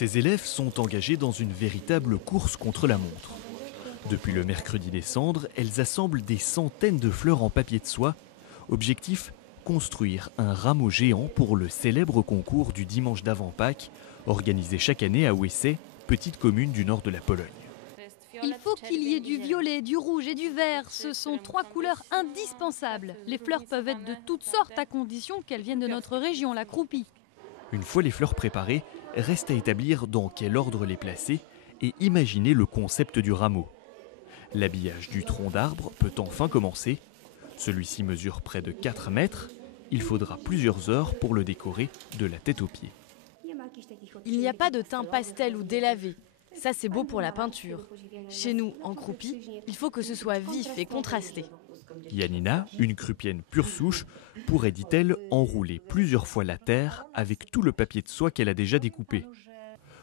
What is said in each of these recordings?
Ces élèves sont engagés dans une véritable course contre la montre. Depuis le mercredi des cendres, elles assemblent des centaines de fleurs en papier de soie. Objectif, construire un rameau géant pour le célèbre concours du dimanche d'avant Pâques, organisé chaque année à Łysy, petite commune du nord de la Pologne. Il faut qu'il y ait du violet, du rouge et du vert. Ce sont 3 couleurs indispensables. Les fleurs peuvent être de toutes sortes à condition qu'elles viennent de notre région, la Croupie. Une fois les fleurs préparées, reste à établir dans quel ordre les placer et imaginer le concept du rameau. L'habillage du tronc d'arbre peut enfin commencer. Celui-ci mesure près de 4 mètres. Il faudra plusieurs heures pour le décorer de la tête aux pieds. Il n'y a pas de teint pastel ou délavé. Ça, c'est beau pour la peinture. Chez nous, en Croupie, il faut que ce soit vif et contrasté. Janina, une croupienne pure souche, pourrait, dit-elle, enrouler plusieurs fois la terre avec tout le papier de soie qu'elle a déjà découpé.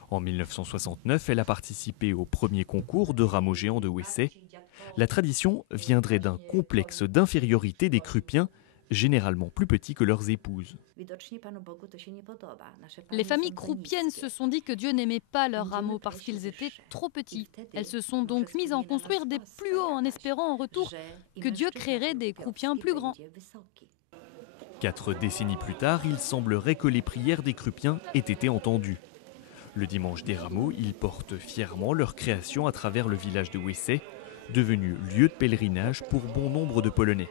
En 1969, elle a participé au premier concours de rameaux géants de Łysy. La tradition viendrait d'un complexe d'infériorité des croupiens, généralement plus petits que leurs épouses. Les familles croupiennes se sont dit que Dieu n'aimait pas leurs rameaux parce qu'ils étaient trop petits. Elles se sont donc mises à en construire des plus hauts en espérant en retour que Dieu créerait des croupiens plus grands. 4 décennies plus tard, il semblerait que les prières des croupiens aient été entendues. Le dimanche des rameaux, ils portent fièrement leur création à travers le village de Łysy, devenu lieu de pèlerinage pour bon nombre de Polonais.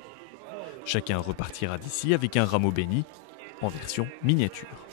Chacun repartira d'ici avec un rameau béni, en version miniature.